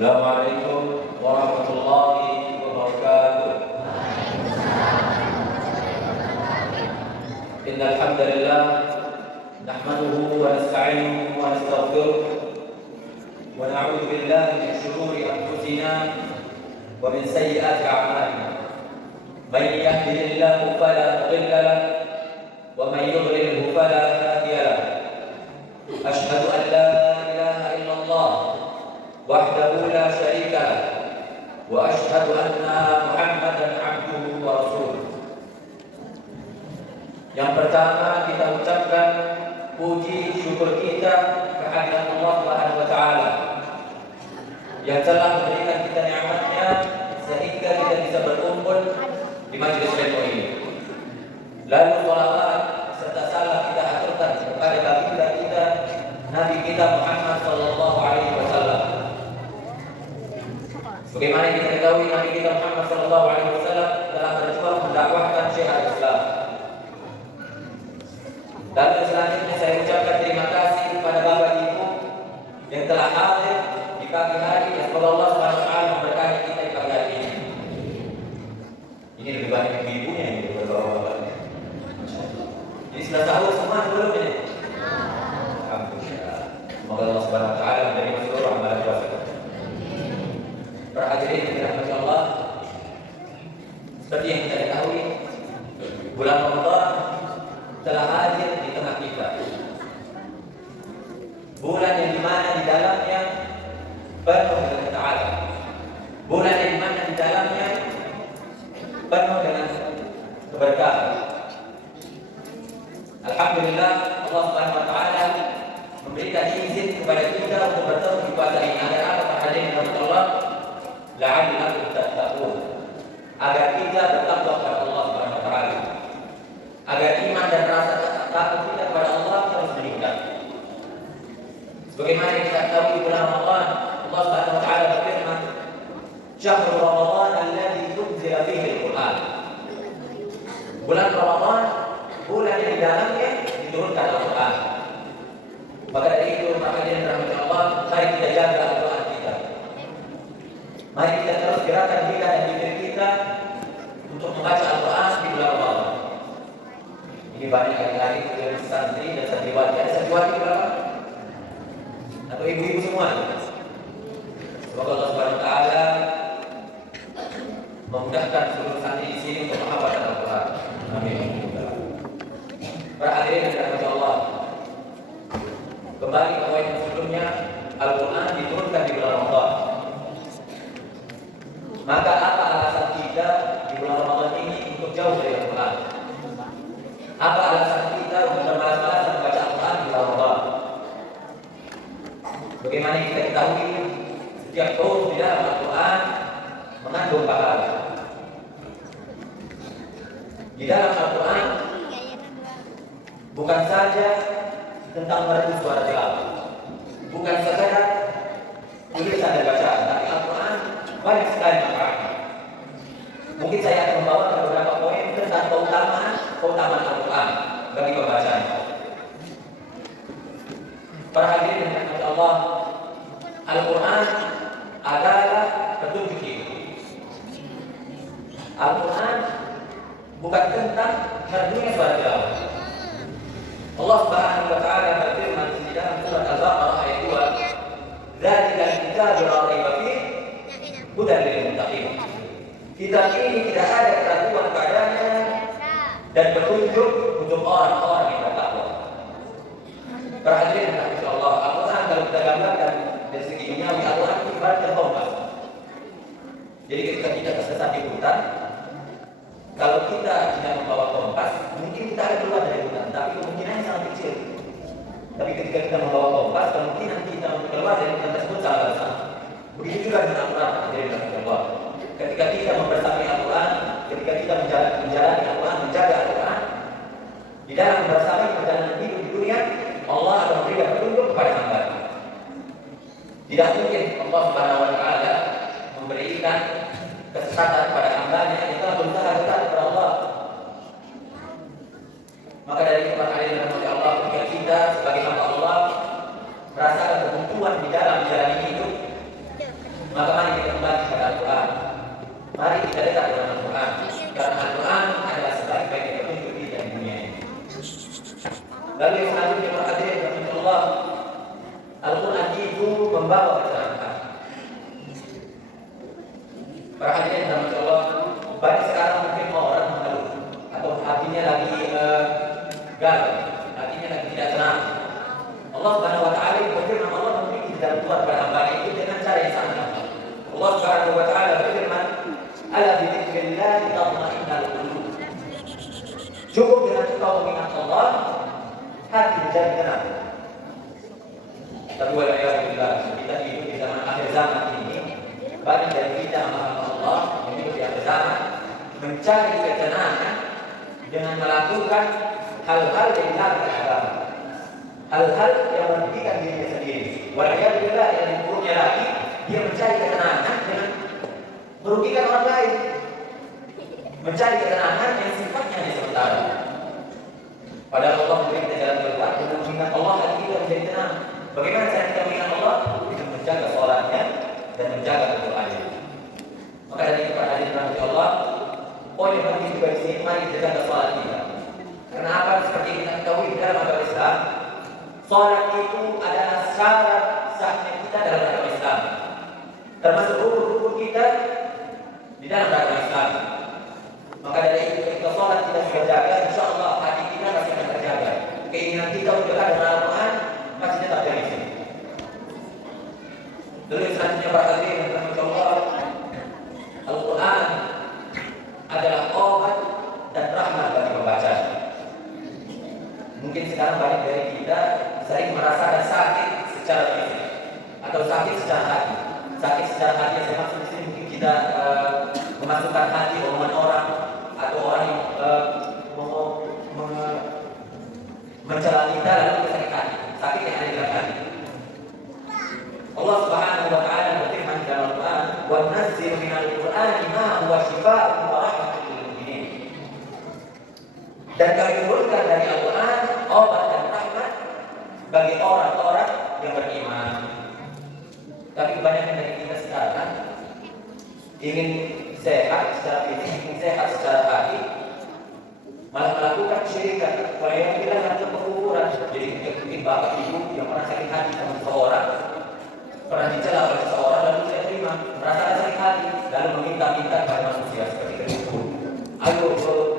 Assalamualaikum warahmatullahi wabarakatuh. Innal hamdalillah nahmaduhu wa nasta'inuhu wa nastaghfiruh wa na'udzu billahi min shururi anfusina wa min sayyiati a'malina. May yahdihillahu fala mudilla lahu wa may yudlilhu fala hadiya lahu. Asyhadu an la ilaha illallah wahdahu la syarika lah wa asyhadu anna Muhammadan abduhu wa rasuluh. Yang pertama kita ucapkan puji syukur kita kehadirat Allah Subhanahu wa taala yang telah memberikan kita nikmatnya sehingga kita bisa berkumpul di majelis ilmu ini. Lalu salawat serta salam kita aturkan kepada baginda kita Nabi kita Muhammad sallallahu alaihi wasallam. Bagaimana kita ketahui Nabi kita Muhammad sallallahu alaihi wasallam telah berjuang mendakwahkan syiar Islam. Dan selanjutnya saya ucapkan terima kasih kepada Bapak Ibu yang telah hadir di pagi hari. Semoga Allah Subhanahu wa taala memberkahi kita di pagi hari ini. Ini lebih banyak ibunya yang berbapak-bapaknya. Jadi sudah tahu semua belum ini? Alhamdulillah. Semoga Allah Subhanahu wa taala menerima seluruh amalan puasa kita. Para hadirin yang dirahmati Allah, seperti yang kita ketahui, bulan Ramadan telah hadir di tengah kita. Bulan yang dimana di dalamnya penuh dengan ketaatan. Bulan yang dimana di dalamnya penuh dengan keberkahan. Alhamdulillah Allah Subhanahu wa taala memberikan izin kepada kita untuk bertemu di puasa ini. Agar apa para hadirin yang dirahmati Allah? La'allakum tattaqun. Agar kita bertakwa kepada Allah Subhanahu wa taala. Agar iman dan rasa takut kita kepada Allah terus meningkat. Sebagaimana yang kita tahu di bulan Ramadan, Allah Subhanahu wa taala berfirman, "Syahrul Ramadan alladzi unzila fihi al-Qur'an." Bulan Ramadan, bulan yang di dalamnya diturunkan Al-Qur'an. Maka dari itu, maka yang dirahmati Allah, mari kita jaga Al-Qur'an kita. Mari kita terus gerakan kita dan diri kita untuk membaca Al-Quran di bulan Ramadan. Ini banyak kali-kali dari santri dan santriwati. Ada santriwati berapa? Atau ibu-ibu semua? Semoga Allah Subhanahu wa taala memudahkan seluruh santri di sini untuk menghafalkan Al-Quran. Amin. Para hadirin yang dirahmati Allah, kembali ke poin sebelumnya, Al-Quran diturunkan di bulan Ramadan. Maka apa alasan kita di bulan Ramadan ini untuk jauh dari Al-Quran? Apa alasan kita untuk bermalas-malasan membaca Al-Quran di bulan Ramadan? Bagaimana kita ketahui setiap huruf di dalam Al-Quran mengandung pahala. Di dalam Al-Quran bukan saja tentang merdu suara tilawah, bukan sekadar tulisan dan bacaan, tapi Al-Quran banyak sekali manfaatnya. Mungkin saya akan membawa beberapa poin tentang keutamaan Al-Quran bagi pembacanya. Para hadirin yang dirahmati Allah, Al-Quran adalah petunjuk hidup. Al-Quran bukan tentang merdunya suara tilawah. Allah Subhanahu wa taala berfirman di dalam surat Al-Baqarah ayat 2, "Dzalikal kitabu la raiba fihi hudan lil muttaqin." Kitab ini tidak ada keraguan padanya dan petunjuk untuk orang-orang yang bertakwa. Para hadirin yang dirahmati Allah, Al-Quran kalau kita gambarkan dari segi duniawi, Al-Quran itu ibaratkan kompas. Jadi ketika kita tersesat di hutan, kalau kita tidak membawa kompas, mungkin kita akan keluar dari hutan, tapi kemungkinannya sangat kecil. Tapi ketika kita membawa kompas, kemungkinan kita untuk keluar dari hutan tersebut sangat besar. Begitu juga dengan Al-Quran, hadirin yang dirahmati Allah. Ketika kita membersamai Al-Quran, ketika kita menjalani Al-Quran, menjaga Al-Quran, di dalam membersamai perjalanan hidup di dunia, Allah akan memberikan petunjuk kepada hamba. Tidak mungkin Allah Subhanahu wa taala memberikan kesesatan kepada hambanya yang telah berusaha dekat kepada Allah. Maka dari itu para hadirin yang dirahmati Allah, ketika kita sebagai hamba Allah merasakan kebuntuan di dalam menjalani hidup, berbuat pada hamba itu dengan cara yang sangat gampang. Allah Subhanahu wa taala berfirman, "Ala bi dzikrillah tatma'innul qulub." Cukup dengan engkau mengingat Allah, hati menjadi tenang. Tapi waliyahillah, kita hidup di zaman akhir zaman ini, banyak dari kita menghamba Allah yang hidup di akhir zaman mencari ketenangan dengan melakukan hal-hal yang dilarang agama, hal-hal yang merugikan dirinya sendiri. Waliyahillah, yang buruknya lagi, dia mencari ketenangan dengan merugikan orang lain, mencari ketenangan yang sifatnya hanya sementara. Padahal Allah memberi kita jalan keluar dengan mengingat Allah dan kita menjadi tenang. Bagaimana cara kita mengingat Allah? Dengan menjaga sholatnya dan menjaga doanya. Maka dari itu para hadirin rahmati Allah, poin yang penting juga di sini, mari kita jaga sholat kita. Karena apa? Seperti kita ketahui dalam agama Islam, sholat itu adalah syarat sahnya kita dalam agama Islam. Termasuk rukun-rukun kita di dalam agama Islam. Maka dari itu ketika sholat kita sudah jaga, insya Allah hati kita pasti akan terjaga. Keinginan kita untuk dekat dengan Al-Quran pasti tetap dari sini. Lalu selanjutnya para hadirin rahmati Allah, Al-Quran adalah obat dan rahmat bagi pembaca. Mungkin sekarang banyak dari kita sering merasakan sakit secara fisik atau sakit secara hati. Sakit secara hati yang saya maksud di sini mungkin kita memasukkan hati omongan orang atau orang yang mencela kita lalu kita sakit hati. Sakit yang ada di dalam hati. Allah Subhanahu wa taala berfirman dalam Al-Qur'an, "Wa nunazzilu minal Qur'ani ma huwa shifaa'un wa rahmatun lil mu'minin." Dan kami turunkan dari Al-Qur'an obat dan rahmat bagi orang-orang yang beriman. Tapi kebanyakan dari kita sekarang ingin sehat secara fisik, ingin sehat secara hati, malah melakukan syirikat, yang bilang ada pengukuran. Jadi mungkin bapak ibu yang pernah sakit hati sama seseorang, pernah dicela oleh seseorang, lalu saya terima, merasa sakit hati, lalu meminta-minta kepada manusia seperti itu. Ayo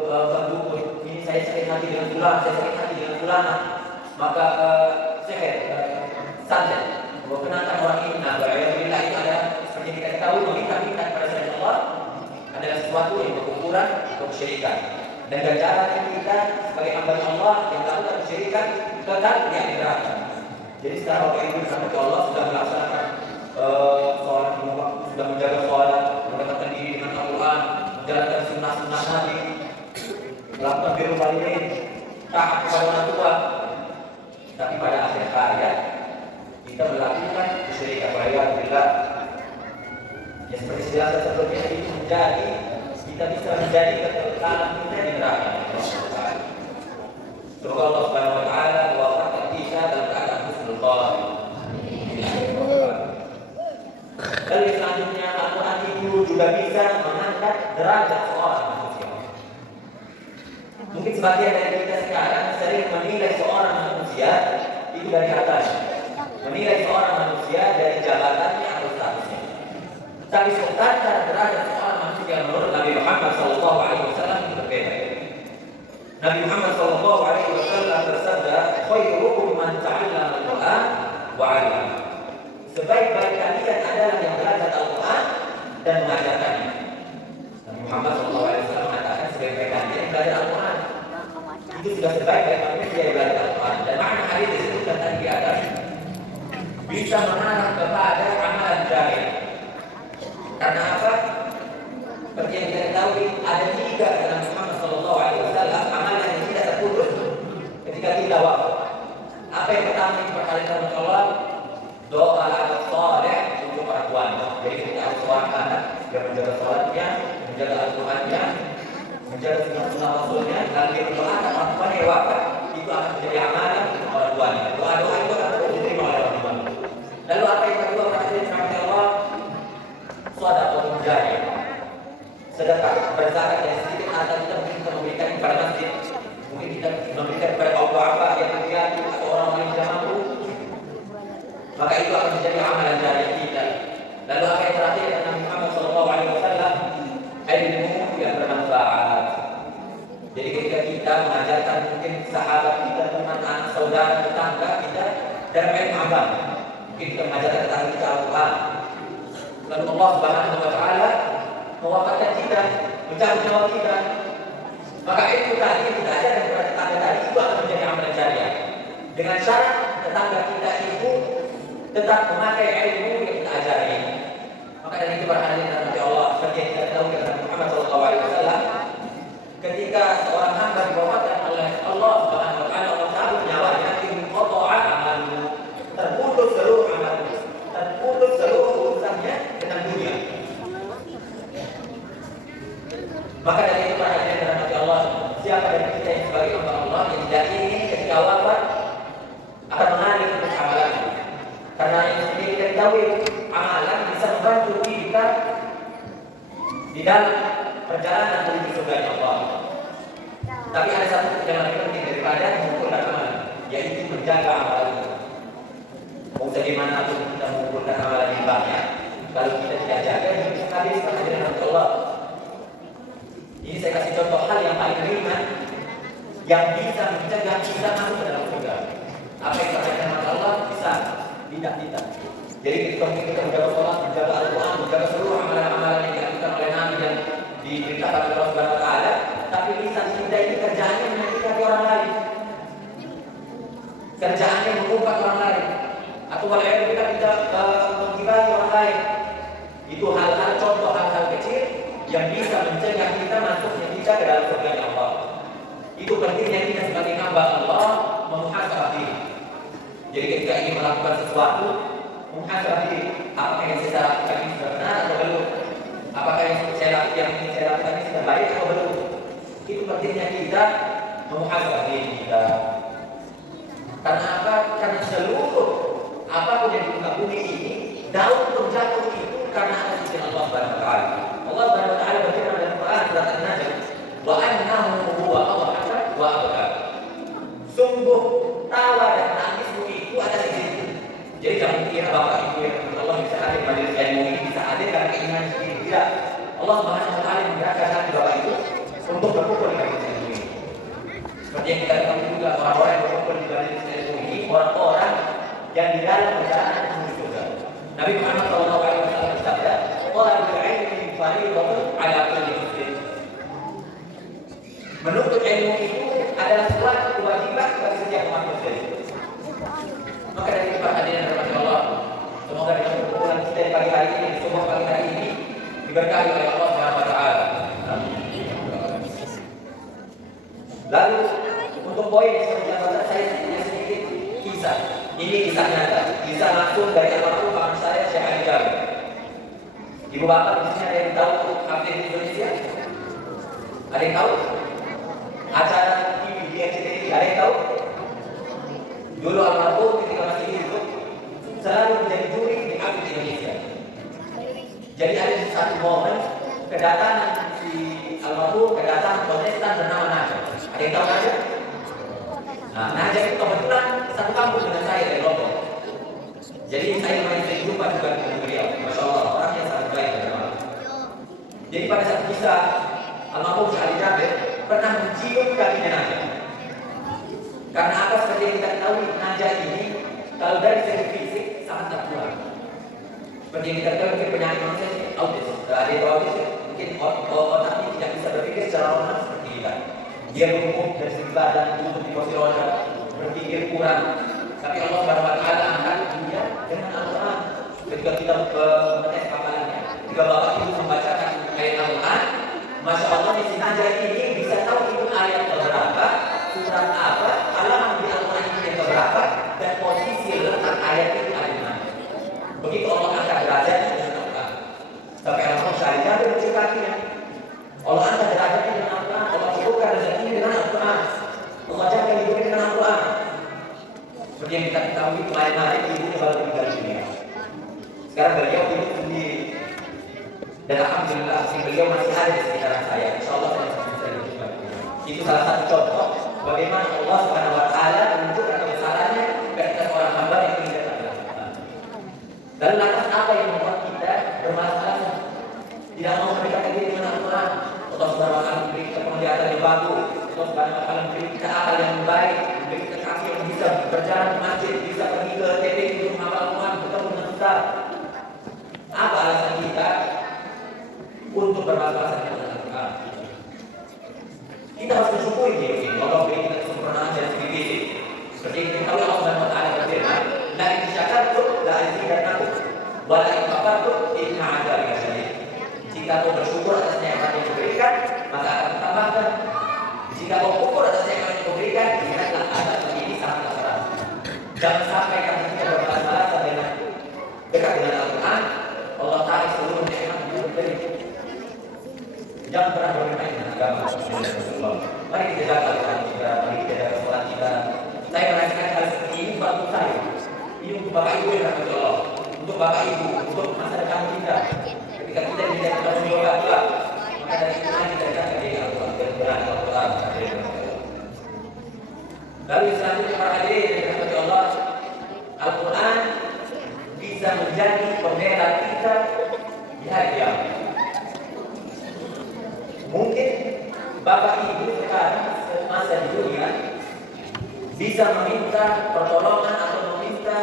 bantu, ini saya sakit hati dengan fulan, saya sakit hati dengan fulana, maka santet, kenakan orang ini. Nah, alhamdulillah itu ada seperti kita tahu, meminta-minta kepada selain Allah adalah sesuatu yang berukuran atau kesyirikan. Dan ganjaran kita sebagai hamba Allah yang melakukan kesyirikan tetap yang neraka. Jadi sekarang Bapak Ibu rahmati Allah sudah melaksanakan sholat lima waktu, sudah menjaga sholat, mendekatkan diri dengan Al-Quran, menjalankan sunnah-sunnah Nabi, melakukan birrul walidain, taat kepada orang tua. Tapi pada akhir hayat kita melakukan kesyirikan. Alhamdulillah, ya seperti sejarah sebelumnya itu menjadi kita bisa menjadi kekekalan kita di neraka. Semoga Allah Subhanahu wa taala mewafatkan kita dalam keadaan husnul khatimah. Dan selanjutnya Al-Quran itu juga bisa mengangkat derajat seorang manusia. Mungkin sebagian dari kita sekarang sering menilai seorang manusia itu dari atas, menilai seorang manusia dari jabatannya atau statusnya. Tapi standar derajat seorang manusia menurut Nabi Muhammad SAW itu berbeda. Nabi Muhammad SAW bersabda, "Khairukum man ta'allama al-Qur'an wa 'allama." Sebaik-baik kalian adalah yang belajar Al-Quran dan mengajarkannya. Nabi Muhammad SAW mengatakan sebaik-baik kalian yang belajar Al-Quran. Itu sudah sebaik-baik manusia yang belajar Al-Quran. Dan makna hadis disebutkan tadi di atas bisa mengarah kepada amalan jariah. Karena apa? Seperti yang kita ketahui, ada 3 dalam Muhammad SAW amalan yang tidak terputus ketika kita wafat. Apa yang pertama yang diperhatikan oleh Allah? Doa anak soleh untuk orang tuanya. Jadi kita harus seorang anak yang menjaga sholatnya, menjaga Al-Qurannya, menjaga sunnah Rasulnya, dan dia mendoakan orang tuanya yang wafat, itu akan menjadi amalan orang tuanya. Doa-doa itu akan diterima oleh orang tuanya. Lalu apa yang kedua? Perhatian sama Allah, sedekah jariah. Sedekah berzakat yang sedikit atau kita mungkin kita memberikan kepada masjid, mungkin kita memberikan kepada bapak-bapak yang terbiasa atau orang-orang yang tidak mampu, maka itu akan menjadi amalan jariah kita. Lalu apa yang terakhir kata Nabi Muhammad SAW, ilmu yang bermanfaat. Jadi ketika kita mengajarkan mungkin sahabat kita, teman, anak, saudara, tetangga kita dalam ilmu agama, Mungkin kita mengajarkan tentang kita Al-Quran. Lalu Allah Subhanahu wa Ta'ala mewafatkan kita, mencabut nyawa kita. Maka ilmu tadi yang kita ajarkan kepada tetangga tadi itu akan menjadi amalan jariah. Dengan syarat tetangga kita itu tetap memakai ilmu yang kita ajari. Maka dari itu para hadirin dan Allah, seperti yang kita tahu dari Muhammad SAW, ketika seorang hamba diwafatkan oleh Allah Subhanahu wa Ta'ala, Allah cabut nyawanya, inqata'a amaluhu, terputus seluruh amaluhu, terputus seluruh urusannya dengan dunia. Maka dari itu para hadirin dan Allah, siapa dari kita yang sebagai hamba Allah yang tidak ingin ketika wafat akan mengalih terus amalannya? Karena yang seperti kita ketahui, amalan bisa membantu kita di dalam perjalanan menuju surga Allah. Tapi ada satu yang lebih penting daripada mengumpulkan amalan, yaitu menjaga amalan. Mau bagaimanapun kita mengumpulkan amalan yang banyak, kalau kita tidak jaga, kita habis dengan Allah. Ini saya kasih contoh hal yang paling ringan yang bisa mencegah kita masuk ke dalam surga. Apa yang terkait dengan Allah bisa tidak. Jadi ketika kita menjaga sholat, menjaga Al-Quran, menjaga seluruh amalan-amalan yang dilakukan oleh Nabi yang diberitakan oleh Allah Subhanahu wa Ta'ala, tapi lisan kita ini kerjaannya menyakiti orang lain, kerjaannya mengumpat orang lain, atau walaupun kita tidak menggibahi orang lain. Itu hal-hal contoh hal-hal kecil yang bisa mencegah kita masuknya kita ke dalam surga Allah. Itu pentingnya kita sebagai hamba Allah memuhasabah diri. Jadi ketika ingin melakukan sesuatu, muhasabah diri, apakah yang saya lakukan ini sudah benar atau belum? Apakah yang ingin saya lakukan ini sudah baik atau belum? Itu pentingnya kita memuhasabah diri kita. Karena apa? Karena seluruh apapun yang di muka bumi ini, daun terjatuh itu karena ada izin Allah Subhanahu wa Ta'ala. Allah Subhanahu wa Ta'ala berfirman dalam Quran surat An-Najm, wa annahu huwa adhaka wa abka. Sungguh tawa dan nangismu itu ada di situ. Jadi jangan kira bapak ibu yang Allah bisa hadir majelis ilmu ini bisa hadir karena keinginan sendiri. Tidak. Allah Subhanahu wa Ta'ala menggerakkan hati bapak ibu untuk berkumpul di majelis ilmu ini. Seperti yang kita ketahui juga, orang-orang yang berkumpul di majelis ilmu ini orang-orang yang di dalam perjalanan menuju surga. Nabi Muhammad SAW bersabda, "Talabul ilmi fardhatun 'ala kulli muslim." Menuntut ilmu itu adalah suatu kewajiban bagi setiap umat muslim. Maka dari itu hadirin rahmati Allah, semoga dengan perkumpulan kita di pagi hari ini, semua pagi hari ini diberkahi oleh Allah Subhanahu wa Ta'ala. Lalu untuk poin seperti yang saya punya sedikit kisah. Ini kisah nyata, kisah langsung dari almarhum paman saya Syekh Ali Jabir. Ibu bapak di sini ada yang tahu Kapten Indonesia? Ada yang tahu? Acara TV di RCTI ada yang tahu? Dulu almarhum ketika masih hidup selalu menjadi juri di Kapten Indonesia. Jadi ada satu momen kedatangan si almarhum kedatangan kontestan bernama Najah. Ada yang tahu Najah? Nah, Najah itu kebetulan satu kampus dengan saya dari Lombok. Jadi saya lumayan sering jumpa juga dengan beliau. Masya Allah, orangnya sangat baik. Jadi pada saat kisah almarhum Syekh Ali Jabir pernah mencium kakinya Najah. Karena apa? Seperti yang kita ketahui, Najah ini kalau dari segi fisik sangat tak kuat. Seperti yang kita ketahui, mungkin penyakit manusia autis. Ada yang autis, mungkin otaknya tidak bisa berpikir secara normal seperti kita. Dia lumpuh dari segi badan, lumpuh di kursi roda, berpikir kurang. Tapi Allah Subhanahu wa Ta'ala angkat dia dengan Al-Quran. Ketika kita mengetes hafalannya, ketika bapak ibu membacakan ayat Al-Quran, Masya Allah di Najah ini bisa tahu itu ayat berapa, surat apa, halaman di Al-Quran ini yang berapa, dan posisi letak ayat itu ada di mana. Begitu Allah angkat derajatnya dengan Al-Quran. Sampai Al-Quran Syekh Ali Jabir mencium kakinya. Allah angkat derajatnya dengan Al-Quran. Allah cukupkan rezekinya dengan Al-Quran. Allah jaga hidupnya dengan Al-Quran. Seperti yang kita ketahui kemarin-kemarin ibunya baru meninggal dunia. Sekarang beliau hidup sendiri. Dan alhamdulillah beliau masih ada di sekitaran saya. Insya Allah saya bisa hidup. Itu salah satu contoh bagaimana Allah Subhanahu wa Ta'ala menunjukkan kebesarannya ketika seorang hamba yang ingin datang ke Allah. Lalu lantas apa yang membuat kita bermasalah tidak mau mendekatkan diri dengan Al-Quran? Allah Subhanahu wa Ta'ala memberi kita penglihatan yang bagus. Allah Subhanahu wa Ta'ala memberi kita akal yang baik, memberi kita kaki yang bisa berjalan ke masjid, bisa pergi ke TPI untuk menghafal Al-Quran, kita untuk bermasalah dengan Al-Quran. Kita harus bersyukur ini. Allah beri kita kesempurnaan dan sedikit. Seperti kita tahu Allah Subhanahu wa taala berfirman, "La in syakartum la azidannakum, wa la in kafartum inna 'adzabi lasyadid." Jika kau bersyukur atas nikmat yang diberikan, maka akan ditambahkan. Jika kau kufur atas nikmat yang diberikan, ingatlah azab ini sangat keras. Jangan sampai kamu tidak bermasalah dengan dekat dengan Al-Quran. Allah tarik seluruh nikmat itu beri. Jangan pernah bermain dengan agama. Mari kita jaga Al-Quran kita, mari kita jaga sholat kita. Saya merasakan hal seperti ini bukan untuk saya. Ini untuk Bapak Ibu yang rahmati Allah, untuk Bapak Ibu, untuk masa depan kita. Ketika kita tidak dapat mencoba pula, maka dari itu kita dekat dari Al-Quran dan berani Al-Quran. Lalu selanjutnya para hadirin yang rahmati Allah, Al-Quran bisa menjadi pembela kita di hari kiamat. Mungkin Bapak Ibu sekarang semasa di dunia bisa meminta pertolongan atau meminta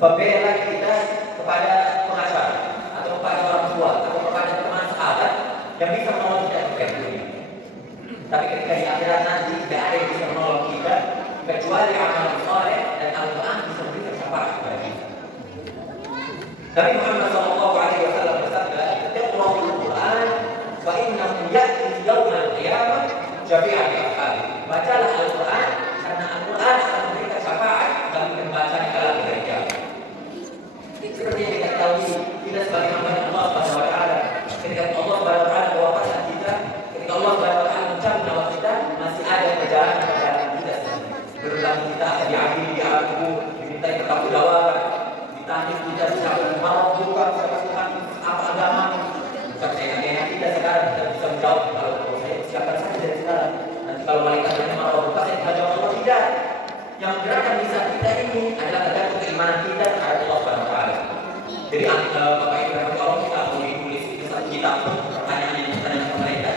pembela kita kepada pengacara atau kepada orang tua atau kepada teman sahabat yang bisa menolong kita ketika dunia. Tapi ketika di akhirat nanti tidak ada yang bisa menolong kita kecuali amal soleh dan Al-Quran bisa memberikan syafaat kepada kita. Nabi Muhammad SAW bersabda, "Iqra'ul Quran fa innahu ya'ti yawmal qiyamah syafi'an li ashabi." Bacalah Al-Quran karena Al-Quran akan memberikan syafaat bagi pembaca di kala hari kiamat. Seperti yang kita tahu, kita sebagai hamba Allah Subhanahu wa taala, ketika Allah Subhanahu wa taala mewafatkan kita, ketika Allah Subhanahu wa taala mencabut nyawa kita, masih ada perjalanan kita sendiri. Berulang kita akan diadili di alam kubur, dimintai pertanggungjawaban, ditanya kita siapa marah bukan, siapa Tuhan, apa agama. Bukan saya kita sekarang kita bisa menjawab kalau saya siapa saja dari sekarang. Nanti kalau malaikat yang marah bukan saya bisa jawab Allah tidak. Yang menggerakkan lisan kita ini adalah tergantung keimanan kita kepada Allah Subhanahu wa taala. Jadi Bapak Ibu dan Allah kita boleh tulis di satu kitab pertanyaan yang ditanya kepada mereka.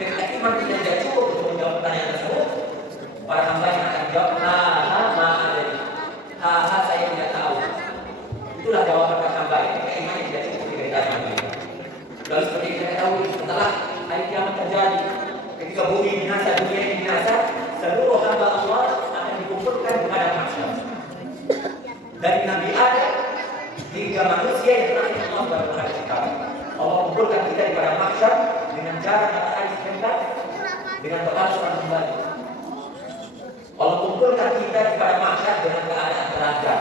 Ketika iman kita tidak cukup untuk menjawab pertanyaan tersebut, para hamba yang akan menjawab, saya tidak tahu. Itulah jawaban para hamba ketika iman yang tidak cukup ketika ditanya. Lalu seperti kita tahu, setelah hari kiamat terjadi, ketika bumi binasa, dunia ini binasa, seluruh hamba Allah akan dikumpulkan kepada mahsyar. Dari Nabi Adam hingga manusia yang terakhir Allah berada di kita. Allah kumpulkan kita di pada mahsyar dengan jarak matahari sebentar, dengan bekal seorang kembali. Allah kumpulkan kita di pada mahsyar dengan keadaan derajat.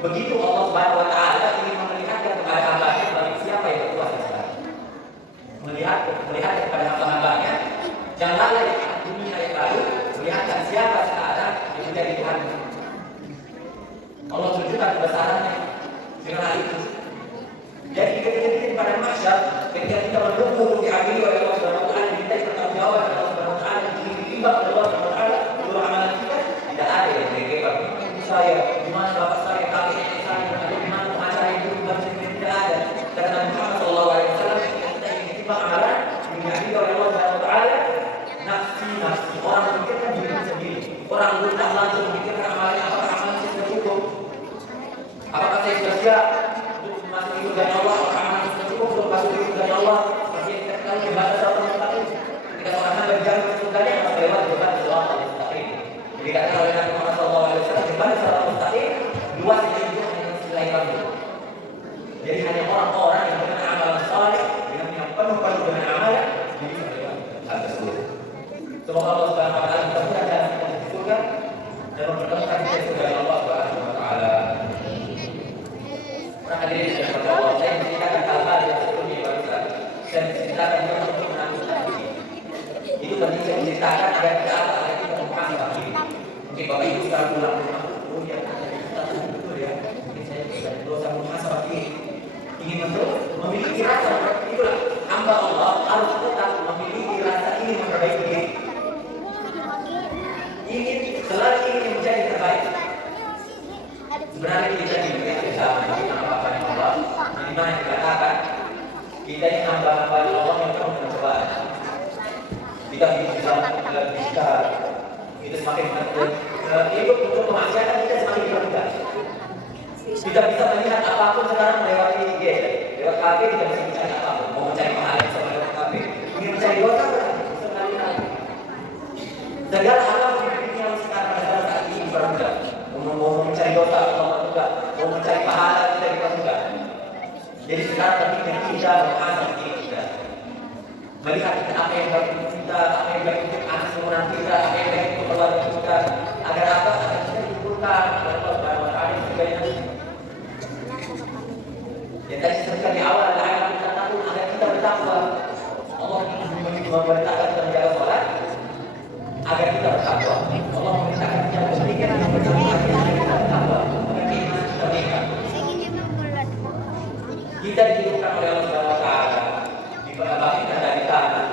Begitu Allah Subhanahu wa taala ingin memperlihatkan kepada hamba-Nya bagi siapa yang berkuasa sekarang. Melihat kepada hamba-hambanya yang lalai di dunia yang lalu, melihatkan siapa sekarang yang menjadi Tuhan. Allah tunjukkan kebesarannya dengan hal itu. Jadi ketika kita pada mahsyar, ketika kita menunggu untuk diadili oleh Allah Subhanahu wa taala, dimintai pertanggungjawaban oleh Allah Subhanahu wa taala, ditimbang oleh Allah Subhanahu wa taala, seluruh amalan kita tidak ada yang mengejar. Saya, di mana bapak saya, kakek nenek saya, atau di mana pengacara itu tidak ada. Karena Muhammad SAW kita ingin ditimbang amalan, diadili oleh Allah Subhanahu wa taala, nafsi orang memikirkan diri sendiri. Orang berutang langsung memikirkan amalannya, apakah amalan saya sudah cukup? Apakah saya sudah siap untuk masuk hidup dari Allah? Apakah amalan sudah cukup untuk masuk hidup dari Allah? Seperti yang kita ketahui di bahasa seorang mustaqim. Ketika seorang hamba berjalan ke surganya, maka lewat debat seorang mustaqim. Jadi kata oleh Nabi Muhammad SAW, debat seorang mustaqim luas dari itu hanya selain kamu. Jadi hanya orang-orang yang dengan amalan saleh, yang penuh dengan amalan, jadi mereka hal tersebut. Semoga Allah Subhanahu wa taala mempermudah jalan kita di surga dan mempertemukan kita di surga Allah Subhanahu wa taala. Para hadirin yang berbahagia, Allah, saya menceritakan hal-hal yang sebelumnya barusan. Saya menceritakan untuk menanggungkan ini. Itu penting saya menceritakan agar kita memahami hal ini. Mungkin Bapak Ibu sekarang pulang rumah, oh ya, kita betul ya. Mungkin saya tidak berusaha muhasabah ini. Ingin memiliki rasa itulah hamba Allah harus tetap memiliki rasa ingin memperbaiki diri. Ingin selalu ingin menjadi terbaik. Sebenarnya kita diberi kesalahan hamba-hamba Allah, di mana dikatakan kita ini hamba-hamba Allah yang penuh dengan cobaan. Kita hidup di dalam kebencian, kita semakin hidup untuk kemaksiatan kita semakin dipermudah. Tidak bisa melihat apapun sekarang melewati gadget, lewat HP tidak bisa mencari apapun, mau mencari pahala sebagai sekarang pentingnya kita menghasab diri kita, melihat kita apa yang baik untuk kita, apa yang baik untuk anak keturunan kita, apa yang baik untuk keluarga kita, agar apa? Agar kita dikumpulkan oleh Allah Subhanahu Wa Taala sebagainya. Yang tadi sebutkan di awal adalah ayat kita takut agar kita bertakwa. Allah memerintahkan kita menjaga sholat agar kita bertakwa. Allah memerintahkan kita berpikir agar kita bertakwa, agar kita meningkat. Kita dihidupkan oleh Allah Subhanahu Wa Taala, dibangkitkan dari tanah,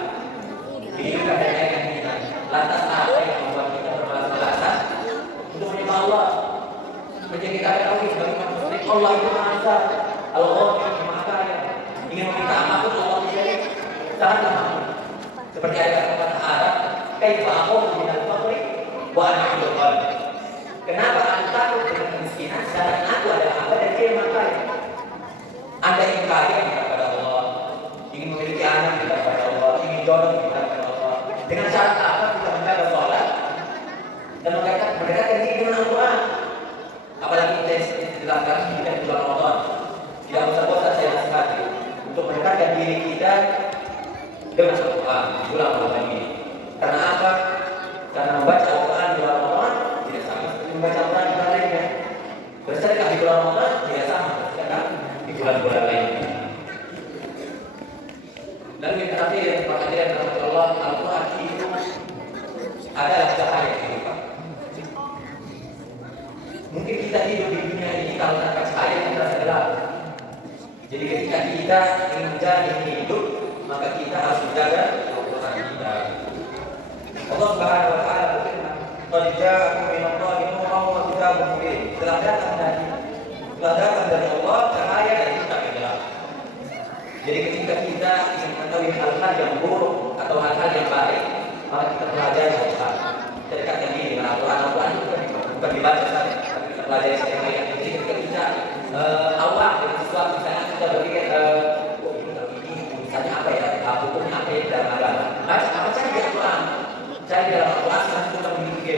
dihidupkan dari air yang kita. Lantas apa yang membuat kita bermalas-malasan untuk menyembah Allah? Seperti kita ketahui sebagai umat Muslim, Allah itu Maha Esa, Al-Ghafir, Maha Kaya. Ingin meminta ampun Allah sendiri sangatlah mampu. Seperti ada kata Arab, kaifa aqulu minal faqri wa ana 'abdul qalbi. Kenapa aku takut dengan kemiskinan sedangkan aku adalah hamba dan dia Maha Kaya? Anda ingin kaya kita kepada Allah, ingin memiliki anak kita kepada Allah, ingin jodoh kita kepada Allah. Dengan syarat apa kita menjaga sholat dan mendekatkan diri dengan Al-Quran? Apalagi kita dijelaskan kita di bulan Ramadan. Tidak bosan-bosan saya nasihati untuk mendekatkan diri kita dengan Al-Quran di bulan Ramadan ini. Karena apa? Karena membaca Al-Quran di bulan Ramadan tidak sama seperti membaca Al-Quran di bulan lainnya. Bersedekah di bulan Ramadan tidak sama bersedekah di bulan-bulan lainnya. Lalu yang terakhir, Pak Hadirin rahmatullah, Al-Quran itu adalah cahaya kehidupan. Mungkin kita hidup di dunia ini kalau tanpa cahaya kita terasa gelap. Jadi ketika kita ingin menjadi hidup, maka kita harus menjaga Al-Quran kita. Allah Subhanahu Wa Taala berfirman, "Qad ja'akum minallahi nurun wa kitabun mubin." Telah datang dari Allah cahaya dan kitab yang gelap. Jadi ketika kita ingin mengetahui hal-hal yang buruk atau hal-hal yang baik, maka kita pelajari Al-Quran. Kita dekatkan diri dengan Al-Quran. Al-Quran itu bukan dibaca saja, tapi kita pelajari setiap ayat. Jadi ketika kita awal dari sesuatu, misalnya kita berpikir, ini misalnya apa ya, hukumnya apa ya dalam agama. Apa cari di Al-Quran? Cari dalam Al-Quran, sekarang kita memiliki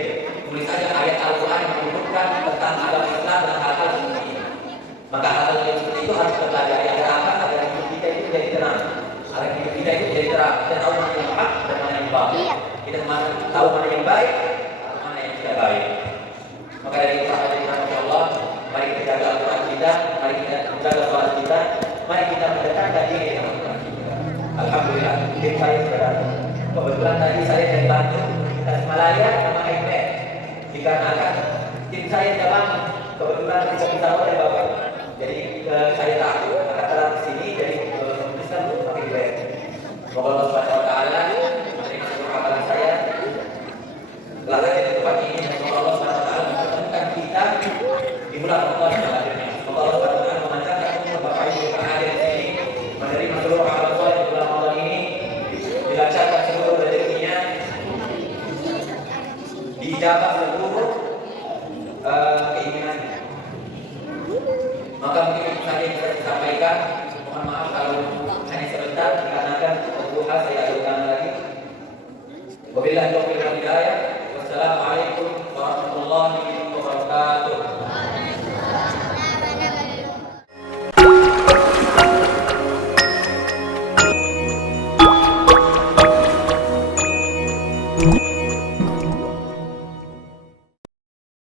tulis saja ayat Al-Quran yang menyebutkan tentang agama Islam dan hal-hal seperti ini. Maka hal-hal yang seperti itu harus kita pelajari agar apa? Agar hidup kita itu menjadi tenang, agar hidup kita itu menjadi terang. Kita tahu mana yang hak dan mana yang batil. Kita tahu mana yang baik atau mana yang tidak baik. Maka dari itu Allah, mari kita jaga Al-Quran kita, mari kita jaga sholat kita, mari kita mendekatkan diri dengan Al-Quran kita. Alhamdulillah, tim saya sudah datang. Kebetulan tadi saya dari Bandung, Tasikmalaya, sama iPad. Dikarenakan tim saya tidak bangun, kebetulan tidak bisa oleh Bapak. Jadi saya takut, maka telah di sini, jadi bisa pakai iPad. Semoga Allah Subhanahu Wa Taala menerima seluruh amalan saya. Lalai di tempat ini, dan semoga Allah Subhanahu Wa Taala mempertemukan kita di bulan Ramadan yang akhirnya. Semoga Allah Subhanahu Wa Taala memancarkan umur Bapak Ibu yang hadir di sini, menerima seluruh amalan soleh di bulan Ramadan ini, dilancarkan seluruh rezekinya, dijabah seluruh keinginannya. Maka mungkin itu saja yang bisa disampaikan. Mohon maaf kalau hanya sebentar, dikarenakan saya ada undangan lagi. Wabillahi taufiq.